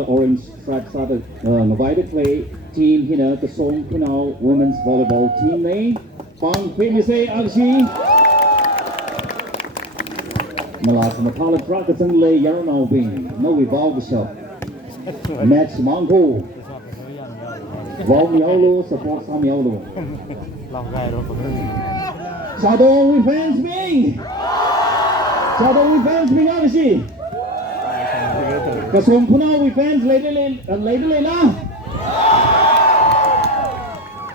color orange stripes are the Novida Clay team here, the Song Punao women's volleyball team name. Bang Pimise Agshi. Malas Matala Trakatan Lay Yarano Bing. No evolve the shop. Match Mango. Volmiolo support Samiolo. Shadow with fans Bing. Shadow with fans Bing Agshi. กระทรวงผู้นำวิเฟนส์เลยได้เลยนะ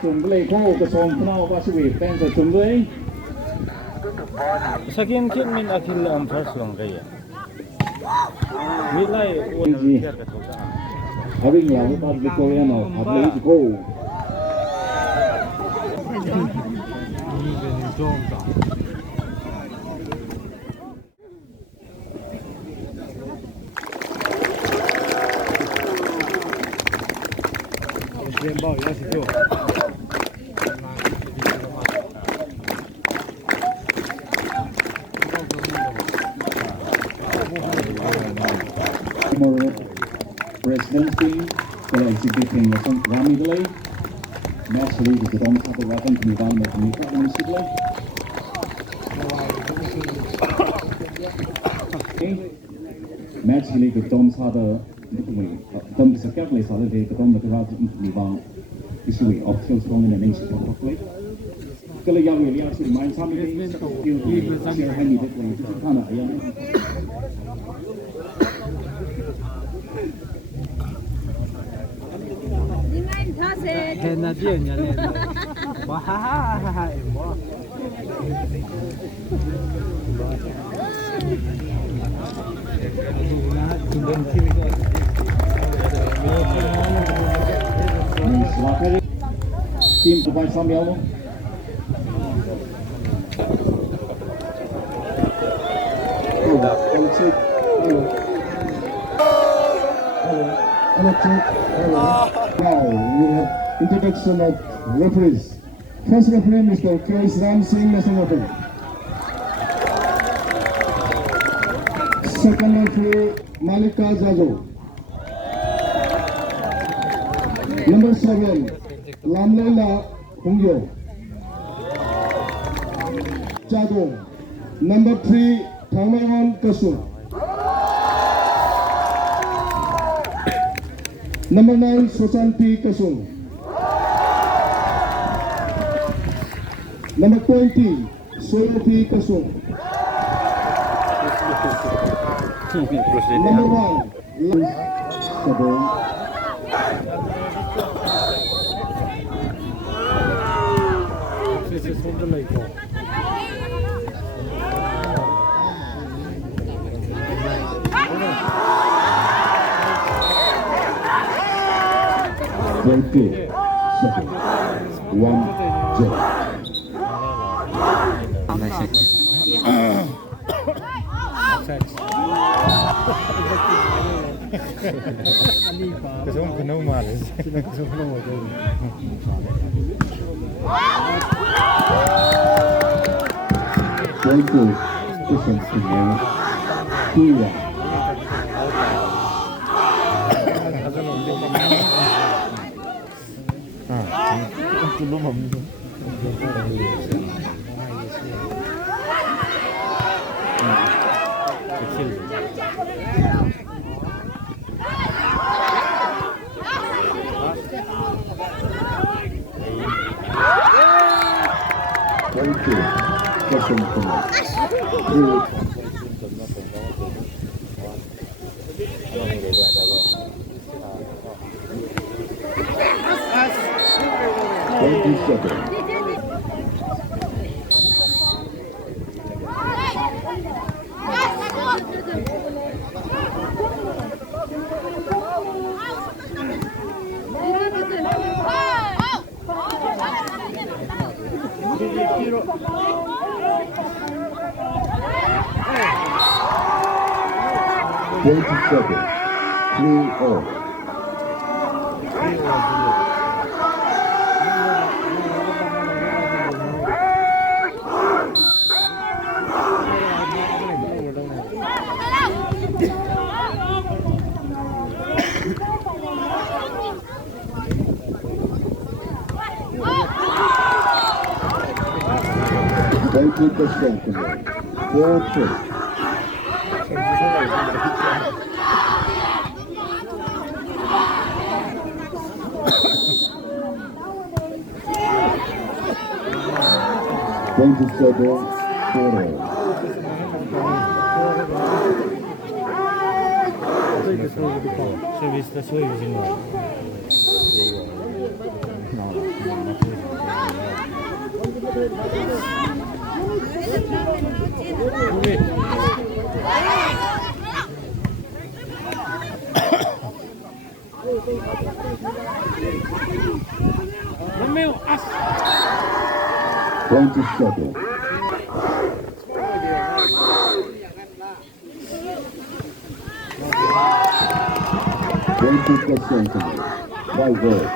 ส่งเลยโค้กระทรวงผู้นำว่าสวีเฟนส์ส่งเลย Second kid mean akil first long kaya. Milay one year ka to. Having ya with us Victoriano, have late go. Zembao, ya situ. President team telah exhibiting lesson Rami delay. Match lead di dalam satu lawan penipuan mereka musik lagi. Match lead di dalam satu dalam sekitar les salah di dalam negara penipuan isu official strong Indonesia terpakai. Kalau yang lihat sih main sama ini, yang hanya di dalam itu kan ada yang Canadian yan. Wahahaha. Team provide some yellow. Now we have introduction of referees. First referee Mr. K.S. Ram Singh, national referee. Second referee Malika Jajo. Number 7 Lamlela Hongyo. Jajo. Number 3 Thangmayon Kasum. Number 9, Susanti Kasung. Number 20, Soyopi Kasung. Number 1, Sabong. This is something like that. Second, 1, 0. Kasong kanaw malas. Kasong kanaw mo. Thank you. Question to you. 2-1. Belum mampu. Kecil. Thank you. Question to you. 27. Seconds. 3-0. 20% to me. 4-2. Twenty-seven, 4. Все весь на свой взял. Meu, 27. Percent to me. By vote.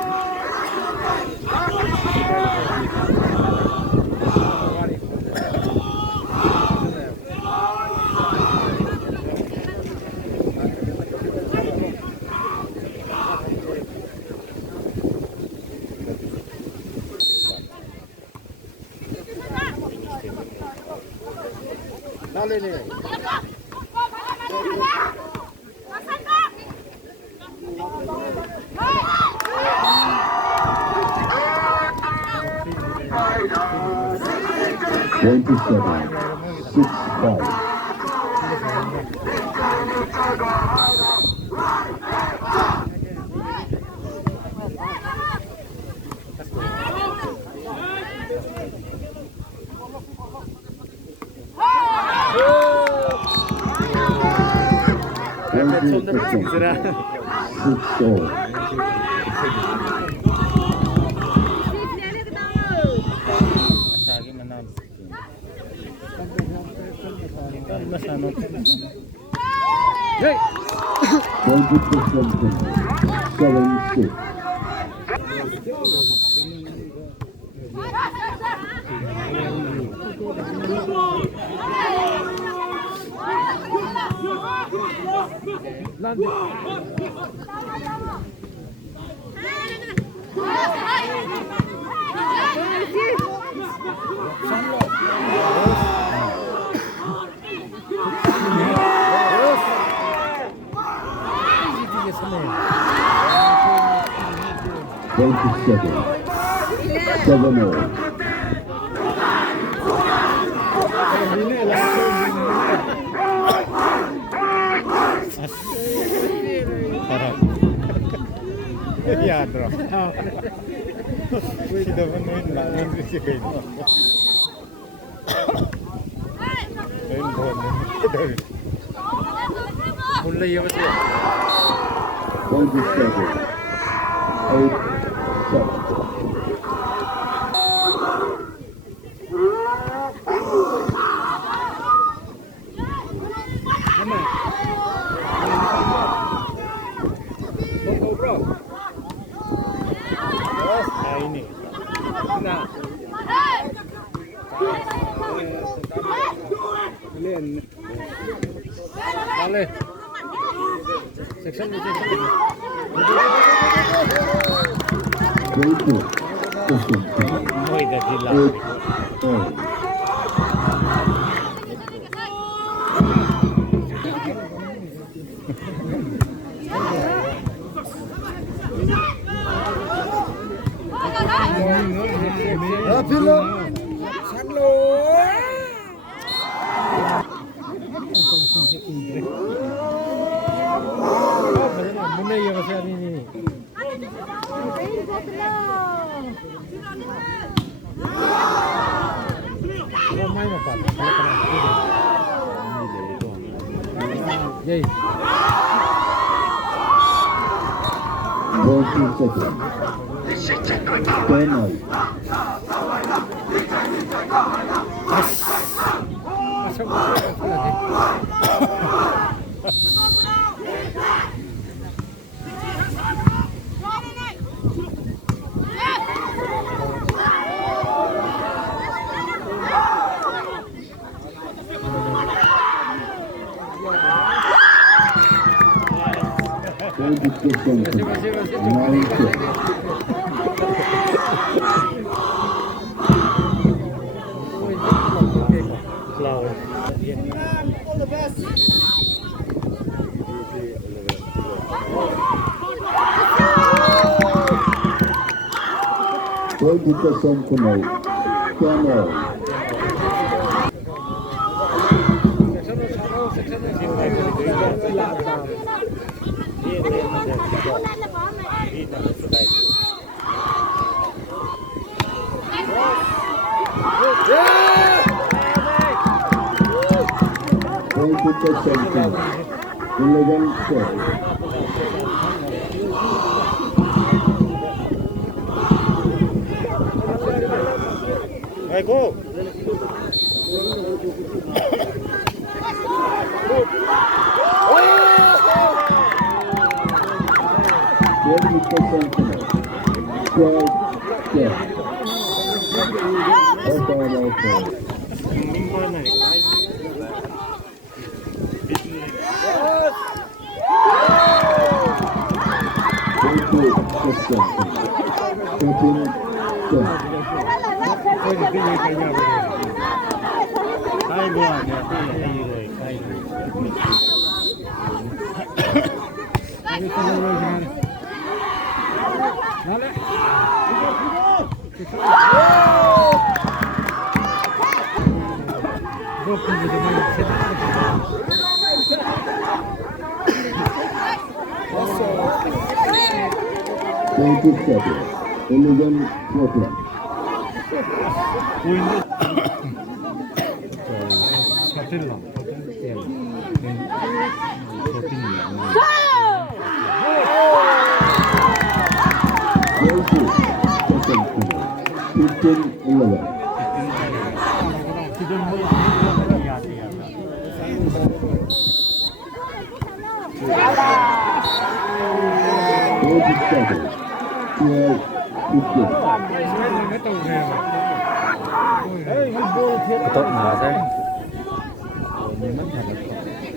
Twenty-seven, 6-5. Masagi manam. Masano. Hey! 20% to me. 7-6. Twenty-seven, 7-0. Ya, bro. Sudah menuin bangun sih kayak itu. Mulai ya betul. 27, 8-7. Ini. Nah. Dale. Section ni section. 22%. Muy de gila. 8-8. Mulai ya kasi ini. Ramai apa? Yay. 14 seconds. 10-9. 20% tonight. 10 all. Tonight. 11 12. 아이고. 아이고 아니야. Ketok nasa.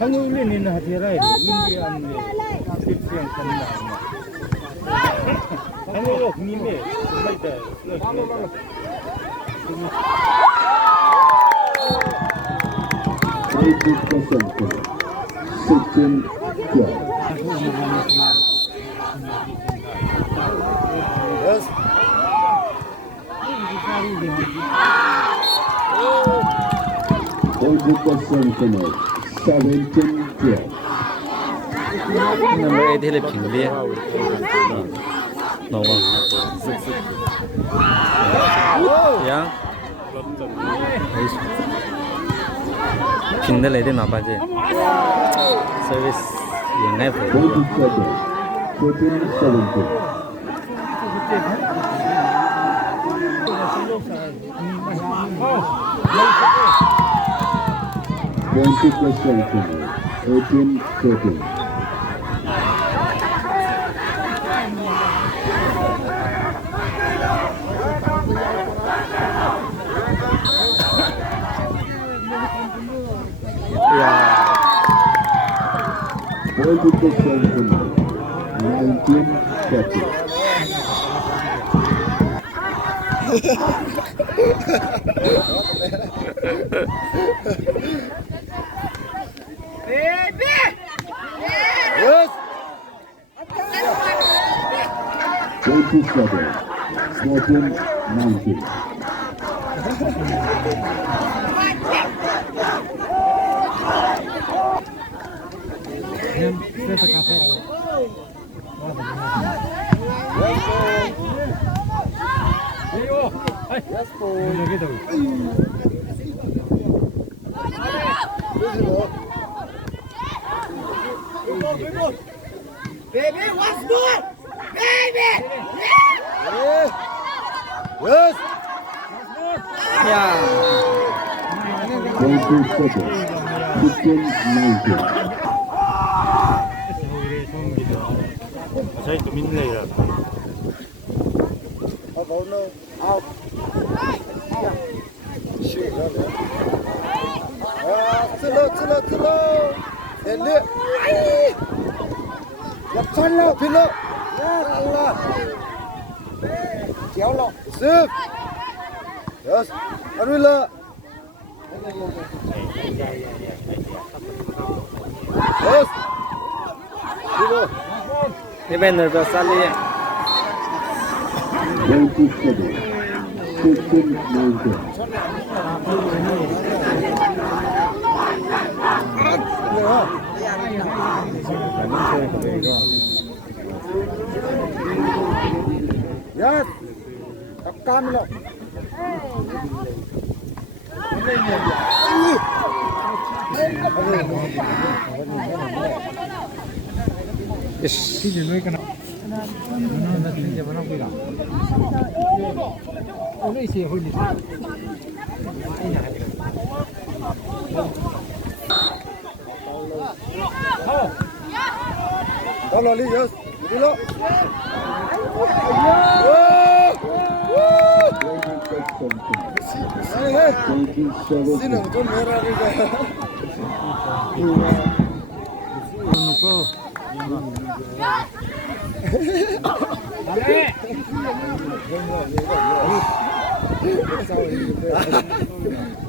Kamu ini hati rai, ini ane, sisi yang kena. Kamu loh, ini me, baik. Number 8 hele pingli. No ba. Yang ping de le de na ba je. Service yang ngai pho. 18-13. Yes. 27, 14, 19. Baby, what's good? Baby! Yes. Yeah. 27, 15, 19. Saya tu minat ya. Yes. Alhamdulillah. Yes. Ini benar tu asal ni. 27, 15 noted. Yes. Kamilo. Yes. Sige, nuy ka na. Ano na din siya manang pila. Ano isi huli. Kalau li yes. Dilo. Sino tu merah ni dah. Ano po?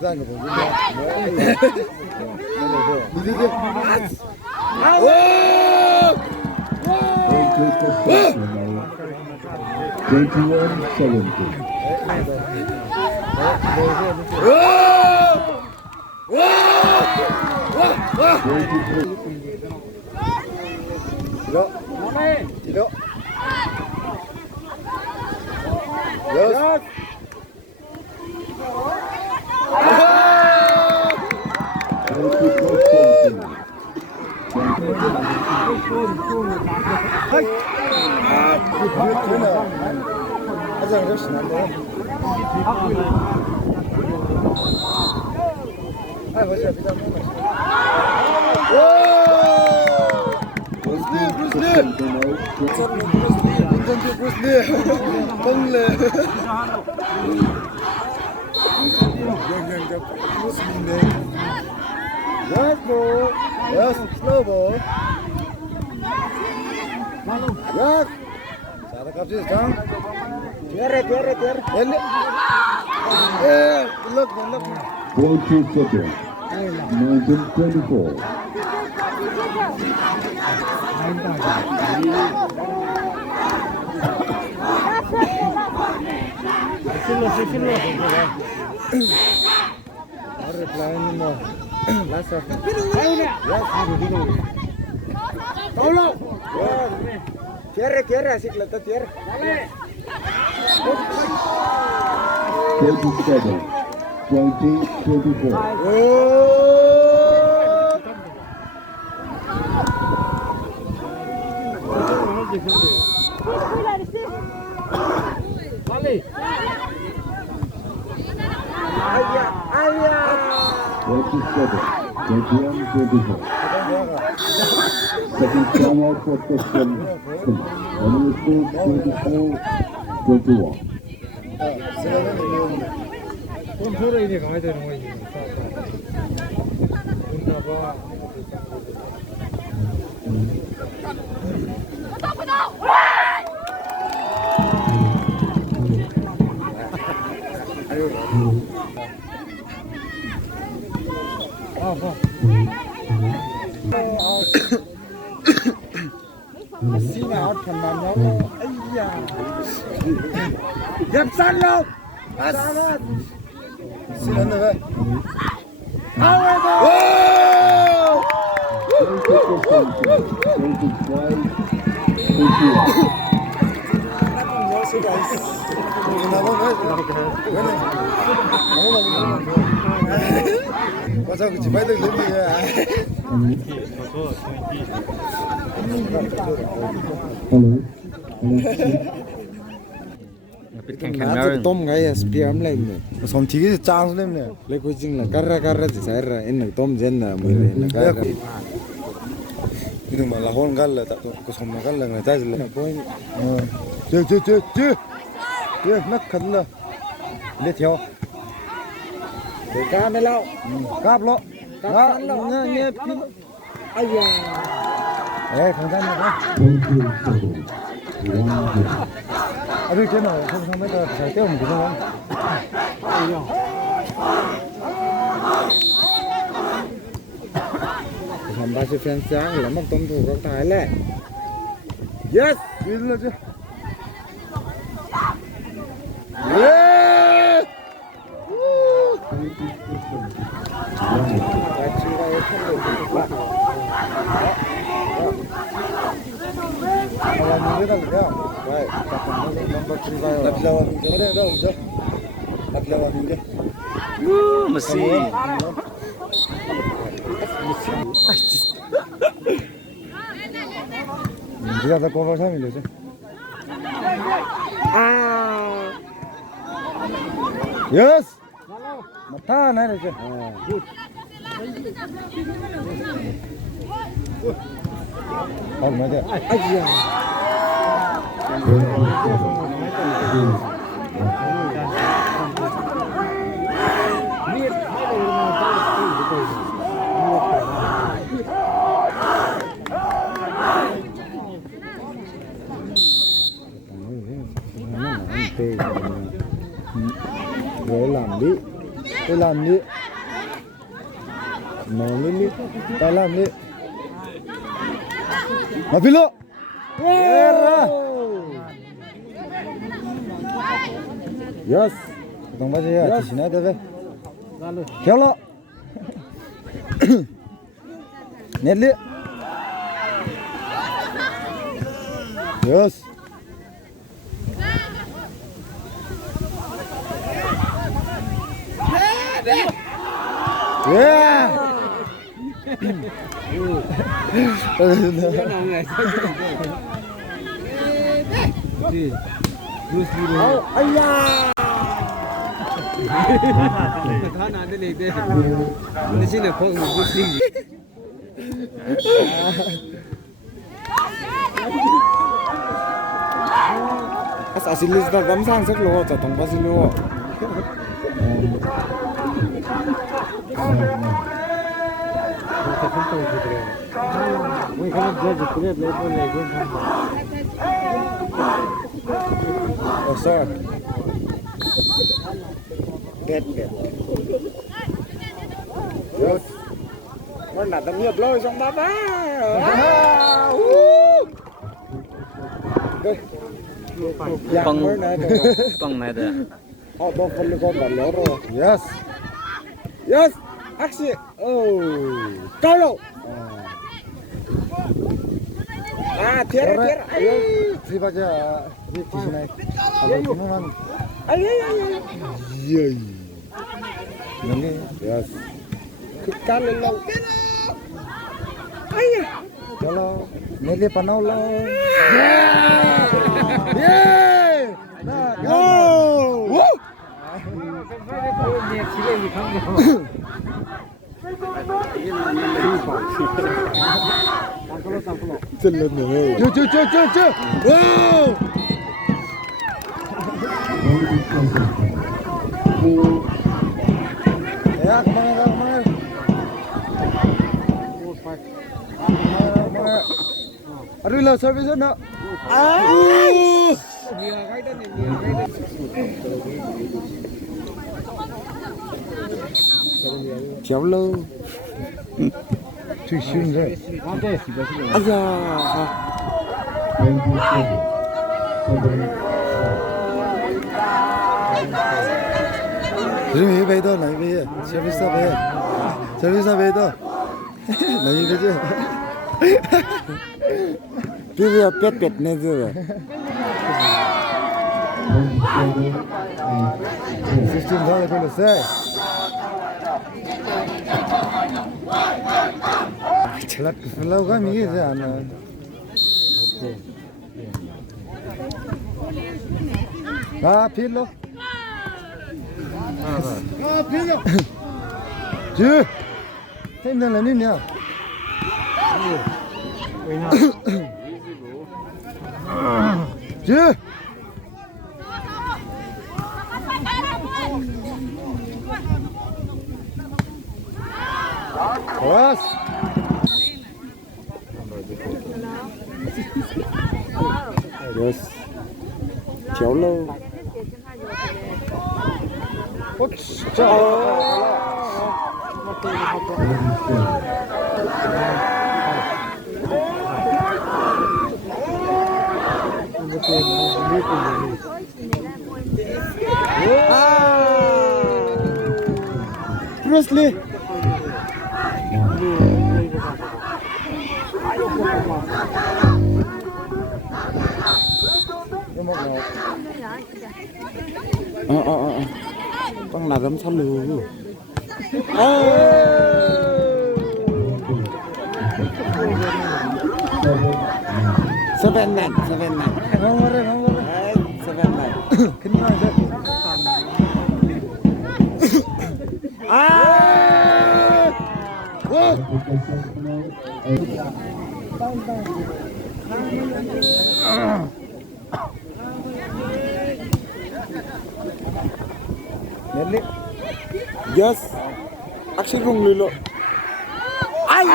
Jangan pun. Tidak. Yes. Yes, bro. Yes, slow ball. Yes. Cara kapsis jam. Tiare. Look. 22 seconds. 1924. Silo. Reply mo. Last of. Yes, Paulo. Tiare asik letak tiare. 27. 2024. Ayah. 27. 21. 24. Second time out for question. Only 24. 21. Kung puro ini kau itu nama ini. Punta bawa. Ayo. Apa? Sini out kemana? Ayah. Jepsan lo. Asalat. Sino na ba? However. 我操，几百的人民啊！ Tom gaya SPM lain ni. Som tiga chance lem ne. Lekui jing la karra di saya in tom jen na mui na karra. Itu malah hon gal lah tak tu kosong gal lah nggak tahu lah. Point. Je. Nak kan lah. Lihat yo. Ka me lao. Kap lo. Ka lo. Nya pi. Ayah. Không dám nữa. Aduh, cái nào không biết là phải tiêu một cái không? Hầm ba mươi fan sáng là mắc tôm thủ các thái lệ. Yes, Đi lên chứ. yeah. Masih. Dia ada conversar milho je. Yes. Mata naik je. Oh, mana? Aja. Rồi làm đi, tôi làm đi, nó lên đi, ta làm đi, mà phi lộ, yes, đồng bao nhiêu, chỉ xin đấy về, kéo lộ, nét đi, yes. Yeah. Asilus dah gamsang seklo, catong pasilo. Oh, sorry. Get. Yes. Mana tak niat loh, song baba. Pang này đấy. Oh, don't follow go baloro. Yes. Yes. Aksi. Oh. Kalau. Tiara. Ayo. Si baca. Di sini. Ayo. Ayo. Yey. Nani? Yes. Kalau lo. Ayo. Kalau. Nili panau lo. Yeah. Go. Woo. Chân này. Chưa. Wow. Ya, kemana? Aduh lah, service nak. Chéo lơ. Chui xuyên rồi. Ây da. Rumi về đâu này về? Service về đâu? Này về chứ? Bây giờ pet này rồi. System thôi con được xe. Lâu quá mình nghĩ ra nè. Phiết luôn. Phiết luôn. Chứ. Thêm lần là nín nha. Chứ. Yes. Yes. Chéo lâu. seriously con là gấm sắt lù seven nine seven nine yes actually rung lilo ai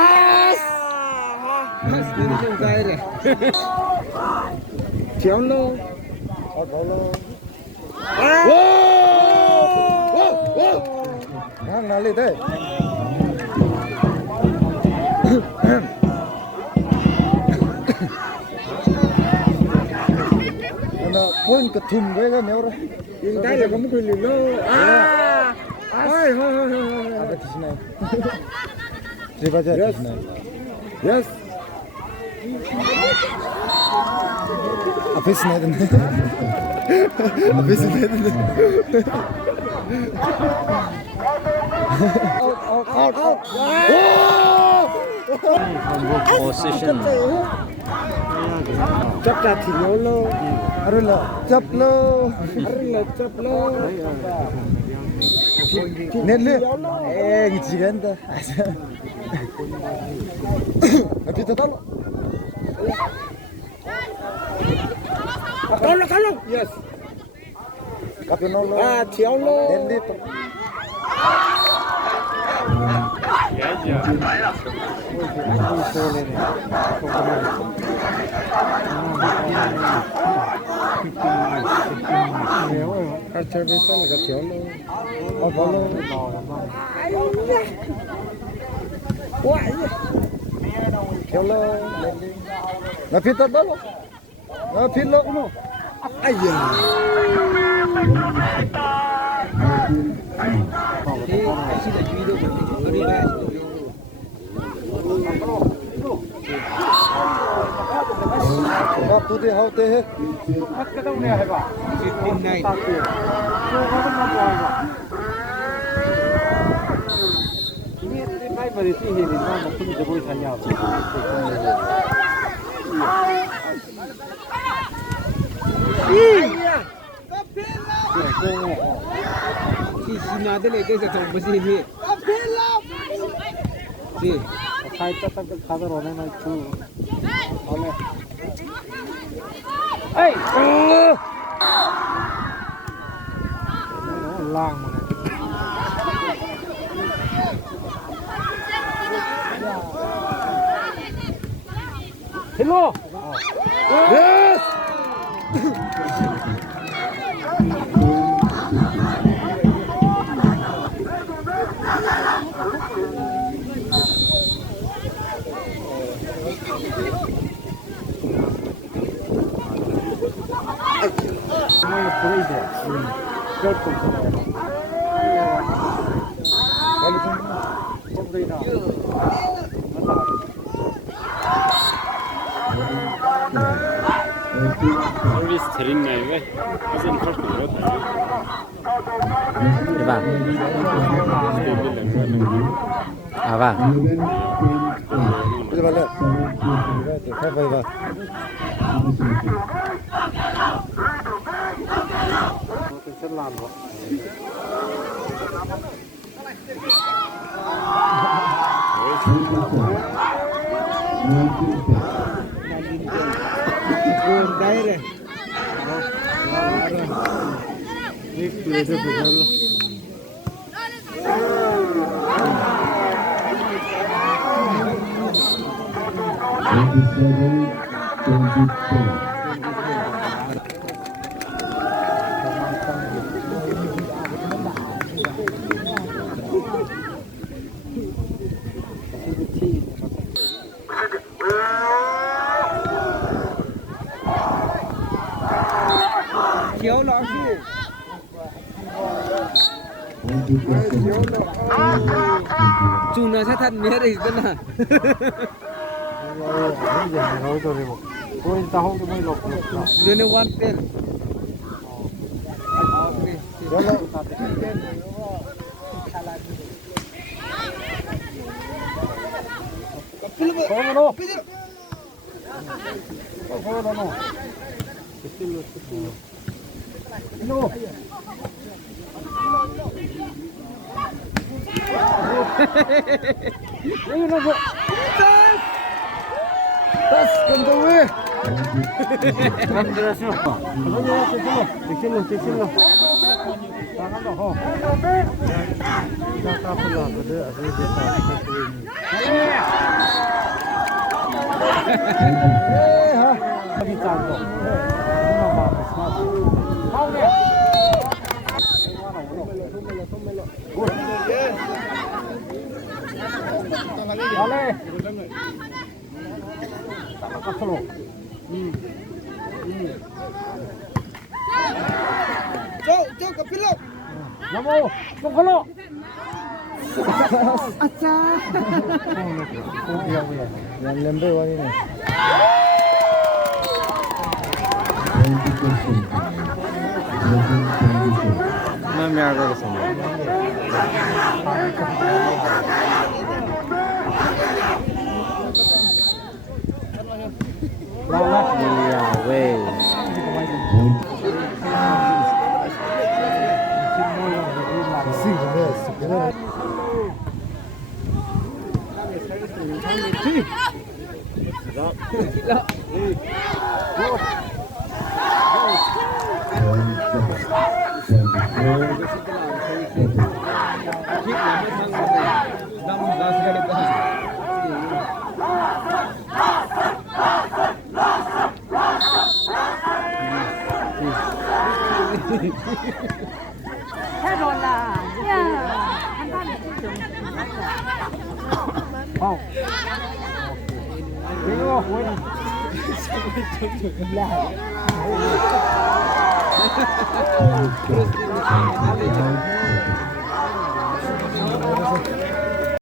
chéo lô ngang nào lên đây nó quên cái thùng với cái méo đó yên cái là có một cái lì lô ôi cái này gì vậy yes yes 앞에 있는 애들 앞에 있는 애들 position chấp cả thì nhớ lô rồi là chấp lô nên lên ê cái gì 간다 앞에 더 달라 Kalong. Yes. Kapinolo. Tiolo. Dendito. Karcher bisa lega tiolo. Obolo. Wah, iya. Tiolo. Napita dalo. Napilo mo. Ayan. Waktu dia haute he. Sinadali ito sa basihi. Si, kahit tatag kadar ona na chu. Ole. Ay! Lang mo na. Hello. Yes. Polis terinmeyi ve bizim koşmuyor. Vâng. À vâng. Bây giờ lên. Phải vậy vậy. Sẽ làm rồi. Đây rồi. एक plate पे चल Thiếu lắm chứ. Chuna sa thân mía đây rất là. nói rồi một tôi ta không cái mới lột Đưa nó one pen. Cómodo. Cómodo no. Estilo. No. Tas gandawi. Andresio. Decirlo. Tangan ho. Kita pula pada asli desa ini. Lagi cantik. Ini apa? Kau ni. Vale. Kaslo. Jauh kapilok. Namo, tungkolo. Acha. Yang lembe wani ni. Mami agora só. Yeah, way. Thế rồi là anh ta bị trường Không. Đúng không? Terus